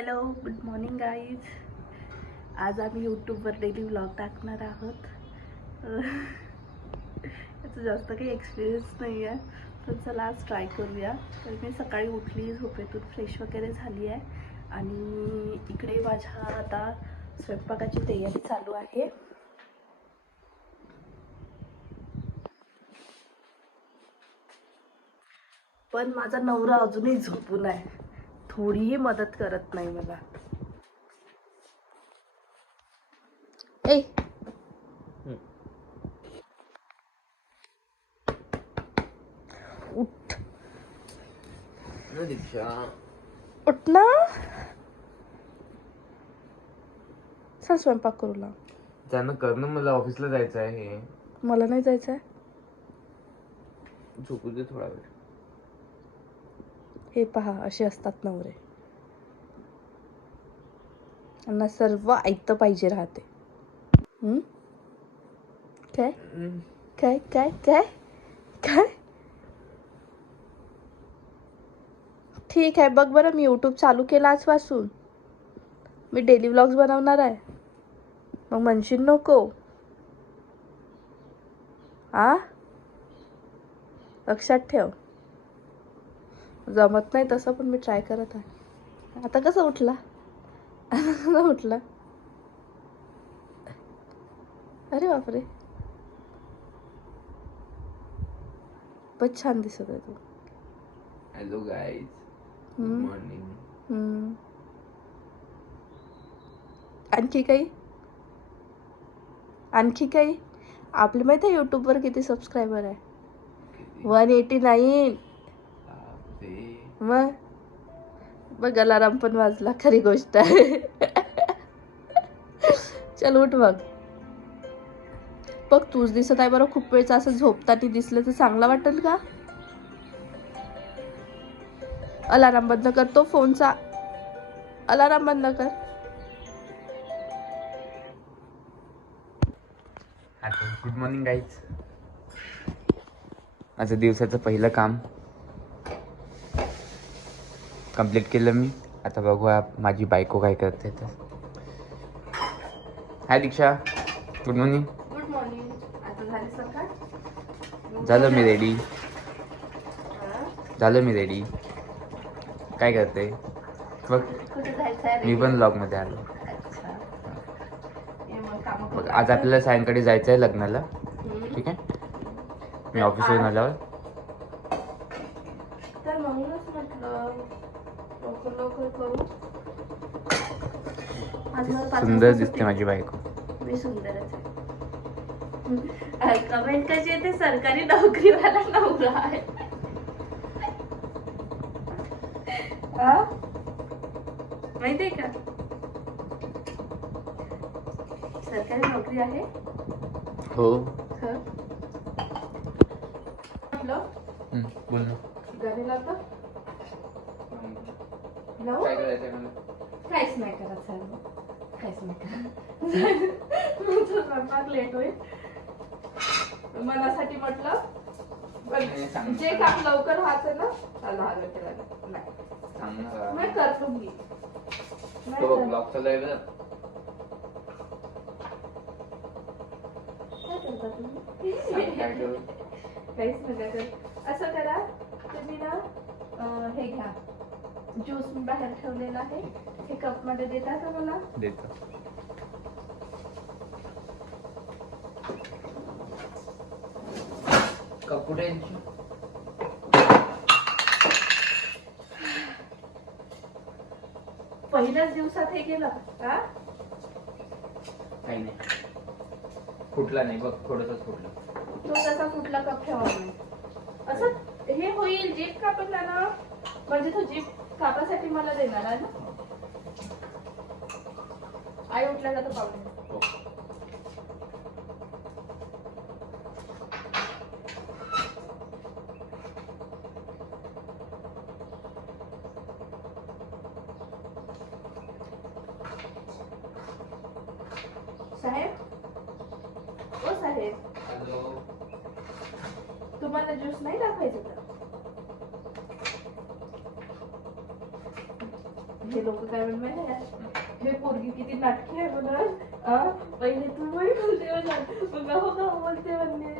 Hello, good morning guys. आज आम्ही यूट्यूबवर डेली व्लॉग टाकणार आहोत. याचा जास्त काही एक्सपिरियन्स नाही आहे, पण चला आज ट्राय करूया. तर मी सकाळी उठली, झोपेतून फ्रेश वगैरे झाली आहे आणि इकडे माझ्या आता स्वयंपाकाची तयारी चालू आहे. पण माझा नवरा अजूनही झोपून आहे, थोडीही मदत करत नाही मला. ए उठ दीक्षा, उठ ना. चल स्वयंपाक करू लाग. त्यानं करणं, मला ऑफिसला जायचं आहे. मला नाही जायचं आहे. झोपू दे थोडा वेळ. हे पहा, असे असतात नवरे. त्यांना सर्व ऐकतं पाहिजे राहते. काय काय काय काय काय ठीक आहे, बघ बरं, मी यूट्यूब चालू केलं आजपासून. मी डेली व्लॉग्स बनवणार आहे. मग म्हणशील नको. लक्षात ठेव. जमत नाही तसं, पण मी ट्राय करत आहे. आता कसं उठला? उठला. अरे बापरे, खूपच छान दिसत आहे तू. Hello guys, good morning. आणखी काही आपले माहिती आहे यूट्यूबवर किती सबस्क्रायबर आहे? 189. मग बघ, अलाराम पण वाजला. खरी गोष्ट आहे. चल उठ मग. बघ, तूच दिसत आहे बरं. खूप वेळचं असं झोपताना दिसलं तर चांगला वाटेल का? अलाराम बंद कर, तो फोनचा अलाराम बंद कर. Good morning guys. माझं दिवसाचं पहिलं काम कंप्लीट केलं मी. आता बघूया माझी बायको काय करते. तर हाय दीक्षा, गुड मॉर्निंग. Good morning. आता झाली सकाळ. झालं मी रेडी. काय करते बघ. कुठे जायचं? मी पण ब्लॉगमध्ये आलो. अच्छा, ये मग काम बघ, आज आपल्याला सायंकाळी जायचं आहे लग्नाला. ठीक आहे, मी ऑफिसवरून आल्यावर. तर म्हणूनच म्हटलं लवकर करू. सुंदर दिसते माझी बायको. मी सुंदरच आहे. कमेंट कशी येते? सरकारी नोकरीवाला नवरा आहे. माहितीये का? सरकारी नोकरी आहे. हो. बोल ना. गाडी लावतो. काय करायचं मला? काहीच नाही करायचं. काहीच नाही करायचं. स्वयंपाक लेट होईल मनासाठी म्हटलं. पण जे काम लवकर व्हायचं ना, त्याला हवं केलं नाही. मैं कर लूंगी. तो ब्लॉग चालू काय करू? काहीच नका. असं करा, तुम्ही ना हे घ्या, ज्यूस मी बाहेर ठेवलेला आहे, हे कप मध्ये देता का मला? देतो. कप कुठे आहे? पहिल्याच दिवसात हे केलं का? काही नाही, फुटला नाही बघ, थोडंसंच फुटलं. तो तसा कुठला कप ठेवा नाही. असं हे होईल. जीप कापला ना, म्हणजे तो जीप कापासाठी मला देणार आहे ना. आई उठल्या जातो पाहुणे. साहेब, ओ साहेब, हॅलो. तुम्हाला ज्यूस नाही दाखवायचं का? हे लोक काय म्हणणार हे पोरगी किती नाटकी आहे म्हणून पहिले तू नाही बोलते म्हणा मग हो का बोलते म्हणणे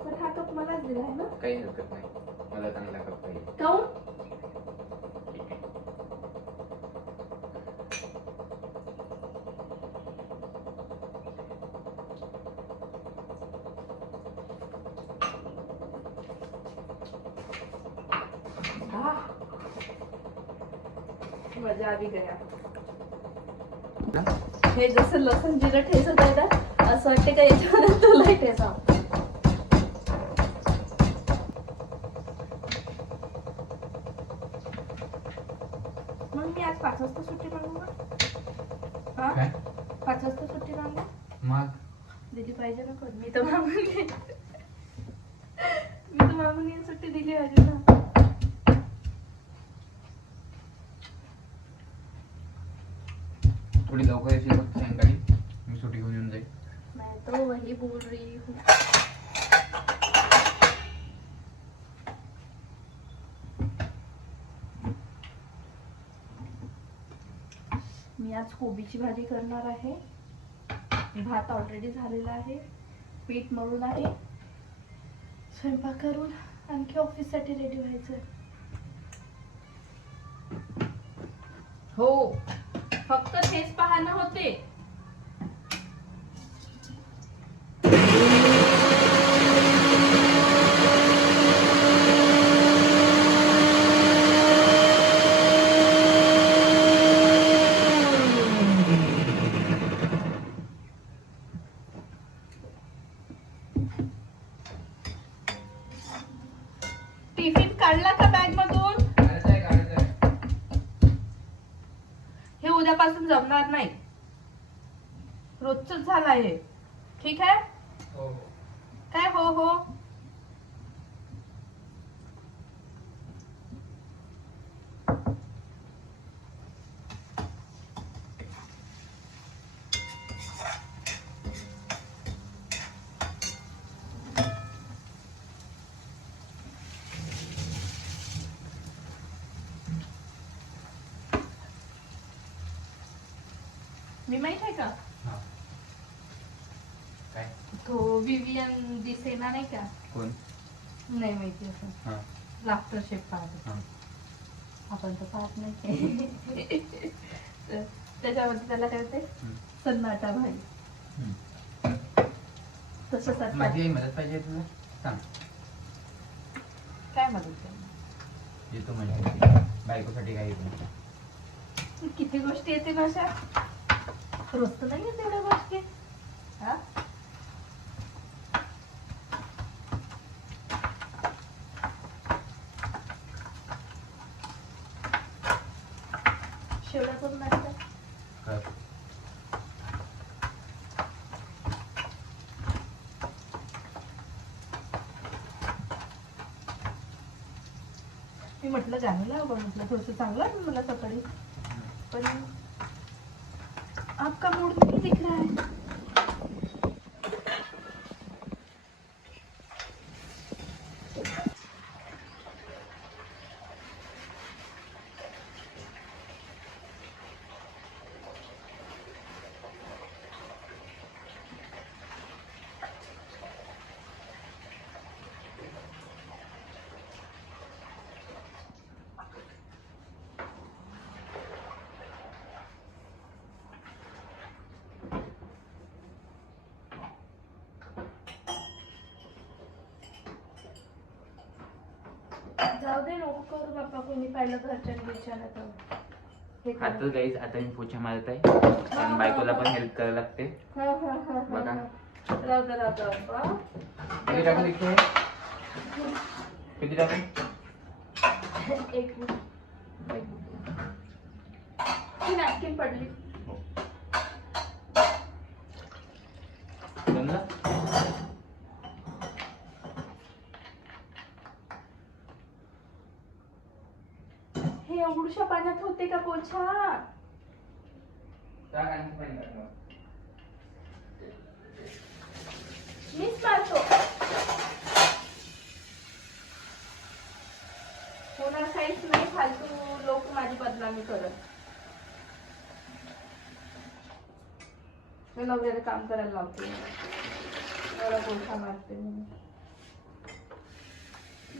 पण हा कप मलाच दिला आहे ना काही हरकत नाही मला चांगला कप पाहिजे काऊन ठीक आहे मजा आली गया हे जसं लसूण जिरं ठेचत आहे ना असं वाटते का याच्यामध्ये तुला ठेचा मग मी आज 5 वाजता सुट्टी मागू का हा 5 वाजता सुट्टी मागू मग दिली पाहिजे ना पण मी तर मागून येईन सुट्टी दिली पाहिजे ना थोडी लवकर येशील फक्त सायंकाळी मी सुट्टी घेऊन येऊन जाईल मैं तो वही बोल रही हूँ मी आज कोबीची भाजी करणार आहे भात ऑलरेडी झालेला आहे पीठ मळून आहे स्वयंपाक करून आणखी ऑफिससाठी रेडी व्हायचं हो फक्त हेच पाहणं होते टिफिन काढला का बॅग मधून हे उद्यापासून जमणार नाही रोजच झालं आहे ठीक आहे काय हो हो मी माहित आहे का काय तो विवियन दिसेना नाही का कोण नाही माहिती असं लाफ्टर शेफ पाहतो आपण तर पाहत नाही तर त्याच्यावरती त्याला काय होते सन्नाटा भाई तसंच आता माझी मदत पाहिजे तुला सांग काय मदत करणार येतो म्हणजे बायकोसाठी काय येतो किती गोष्टी येते ना अशा रोज तर नाही येते एवढ्या गोष्टी हा शेवड्या करून नाश्ता मी म्हटलं चांगलं आहे बा म्हटलं थोडंसं चांगलं आहे मला सकाळी पण आपका मूड नहीं दिख रहा है जाऊ दे नको करू बाप्पा कोणी पाहिलं घरच्या विचारत आता गाईज आता मी पोछा मारत आहे कारण बायकोला पण हेल्प करायला लागते बघा राहू दे बाप्पा किती टाकू तिकडे किती टाकू एक मिनिट ही नॅपकिन पडली जमलं हे एवढ्या पाण्यात होते का पोछा मीच मारतो कोणाला काहीच नाही फालतू मी नवऱ्याला काम करायला लावते, एवढा पोछा मारते म्हणून.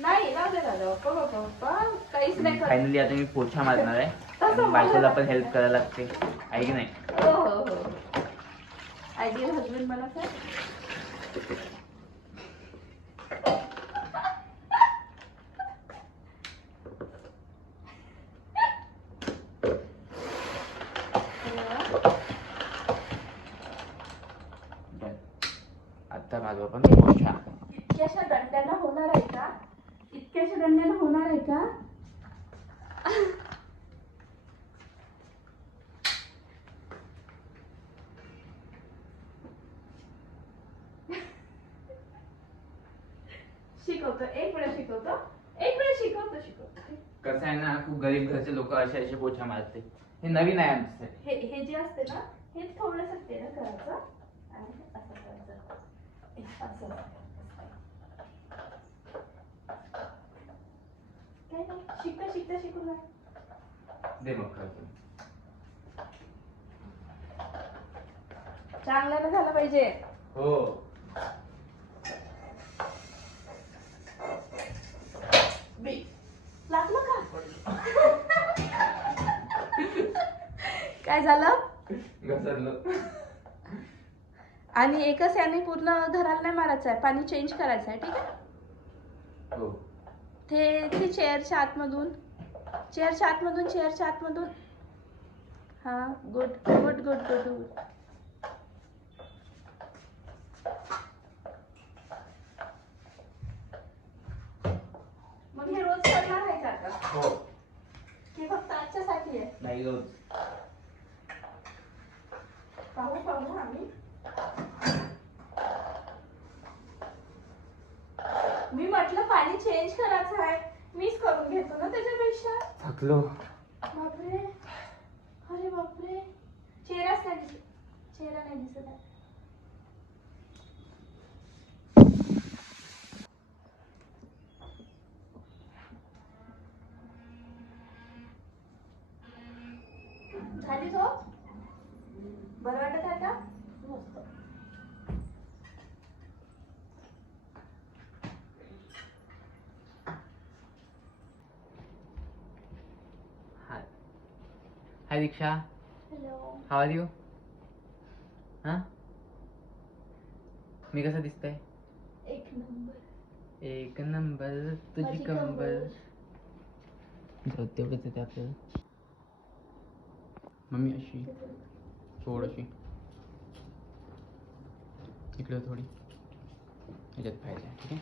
नाही राहू दे दादा, पप्पा पप्पा पप्पा काहीच नाही करत. फायनली आता मी पोछा मारणार आहे आणि बायकोला पण हेल्प करायला लागते, आहे की नाही? हो हो हो. आयडियल हजबंड मला काय. आता माझा पण पोछा. इतक्याशा दंड्यानं होणार आहे का? इतक्याशा दंड्यानं होणार आहे का? शिकवतो, एक वेळा शिकवतो, एक वेळा शिकवतो. कसं आहे ना, खूप गरीब घरचे लोक असे असे पोछा मारते. हे नवीन आहे आमच्यासाठी. हे जे असते ना, हे थोडंसं तेल करायचं आणि असं करायचं, असं काय नाही, शिकता शिकता शिकून जा. दे मग करतो. चांगलं झालं पाहिजे. हो. लागलं का? काय झालं? घसरलं. आणि एकच याने पूर्ण घराला नाही मारायचं आहे, पाणी चेंज करायचं आहे, ठीक आहे? हो. ते चेअरच्या आतमधून, चेअरच्या आतमधून. हा, good good good good good. मग हे रोज करणार आहे का आता? हो. की फक्त आजच्यासाठी आहे? नाही, रोज. पाहू आम्ही. मी म्हटलं पाणी चेंज करायचं आहे, मीच करून घेतो ना त्याच्यापेक्षा. थकलो. बापरे, अरे बापरे, चेहरा नाही दिसत आहे. झाली झोप? बरं वाटत आहे का? मस्त. Hi Diksha. Hello. How are you? हा, मी कसं दिसतंय? एक नंबर. एक नंबर तुझी कंबर. तेवढंच येते आपल्याला. मम्मी अशी थोडीशी इकडे थोडी ह्याच्यात पाहिजे, ठीक आहे?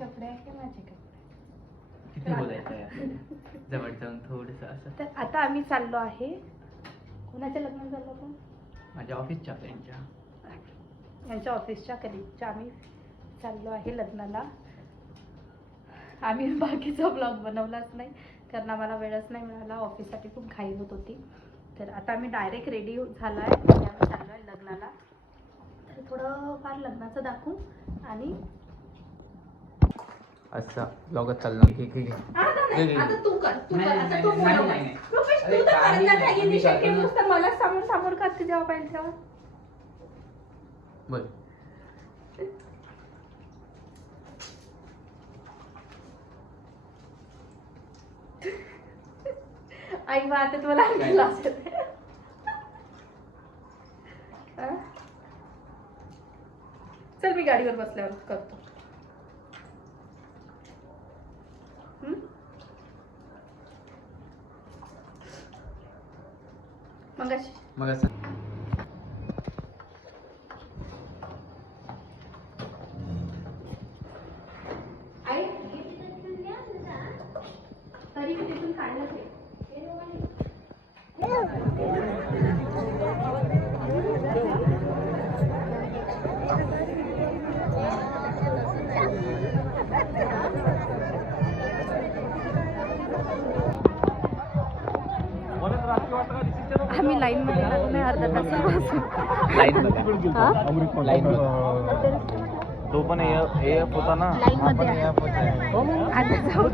कपडे आहे माझे कपडे. किती बोलायचं आहे आपल्याला? जवळ जाऊन थोडंसं असं. तर आता आम्ही चाललो आहे. कोणाच्या लग्नात चाललो आपण? माझ्या ऑफिसच्या फ्रेंडच्या, यांच्या ऑफिसच्या कलिगच्या आम्ही चाललो आहे लग्नाला. आम्ही बाकीचा ब्लॉग बनवलाच नाही कारण आम्हाला वेळच नाही मिळाला, ऑफिससाठी खूप घाई होत होती. तर आता आम्ही डायरेक्ट रेडी झालो आहे आणि आम्ही चाललो आहे लग्नाला. तर थोडं फार लग्नाचं दाखवू आणि असं ब्लॉगच चालणार. आता तू कर, आता तू बोलव. रुपेश, तू तर करत जा काही नाही शक्य, नुसतं मला समोर खात जेव्हा पाहिजे तेव्हा. बोल. आई मग आता तुम्हाला आणखी लाज येते. चल मी गाडीवर बसल्यावर करतो. मग असं आई तरी मी तिथून काढलं ते. आम्ही लाईन मध्ये लागलो नाही अर्धा तासापासून. लाईन तो पण AF होता ना, लाईन हा मध्ये पण आहे. AF होता. आता जाऊ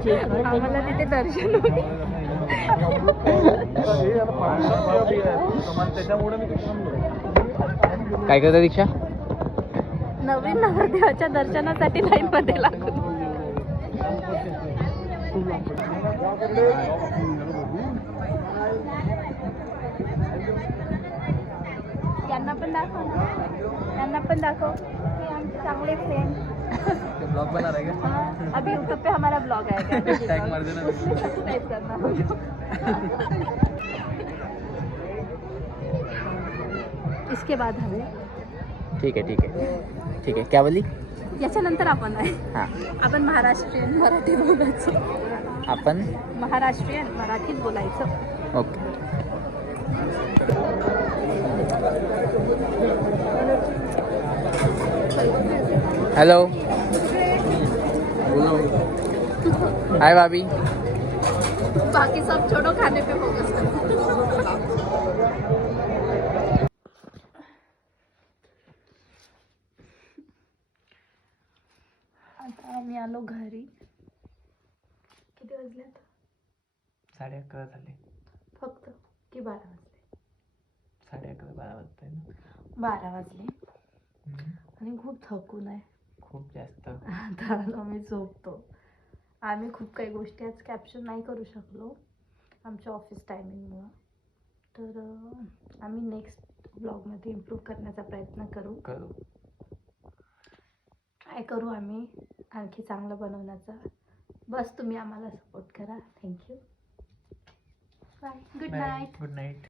आम्हाला तिथे दर्शन होईल. त्याच्यामुळे मी काय करता दीक्षा? नवीन नवरदेवाच्या दर्शनासाठी लाईन मध्ये लागून. त्यांना पण दाखव ना, त्यांना पण दाखव. हे आमचे चांगले फ्रेंड. ब्लॉग बना रहे क्या? अभी यूट्यूब पे हमारा ब्लॉग आएगा. टैग मार देना. सब्सक्राइब करना. इसके बाद हमें ठीक आहे ठीक आहे ठीक आहे. क्या बोली? याच्यानंतर आपण आहे. हां, आपण महाराष्ट्रीयन मराठी बोलायचं. आपण महाराष्ट्रीयन मराठीत बोलायचं. ओके. हेलो, हाय भाभी. बाकी सब छोड़ो, खाने पे फोकस करो. आता आम्ही आलो घरी. किती वाजल्यात? 11:30 झाले. फक्त की 12 वाजले? 11:30 12 वाजताय ना. 12 वाजले आणि खूप थकून आहे. खूप जास्त. आता आम्ही झोपतो. आम्ही खूप काही गोष्टी आज कॅप्चर नाही करू शकलो आमच्या ऑफिस टायमिंगमुळं. तर आम्ही नेक्स्ट ब्लॉगमध्ये इम्प्रूव्ह करण्याचा प्रयत्न करू. ट्राय करू आम्ही आणखी चांगलं बनवण्याचा. बस तुम्ही आम्हाला सपोर्ट करा. Thank you. Bye. Good night. Good night.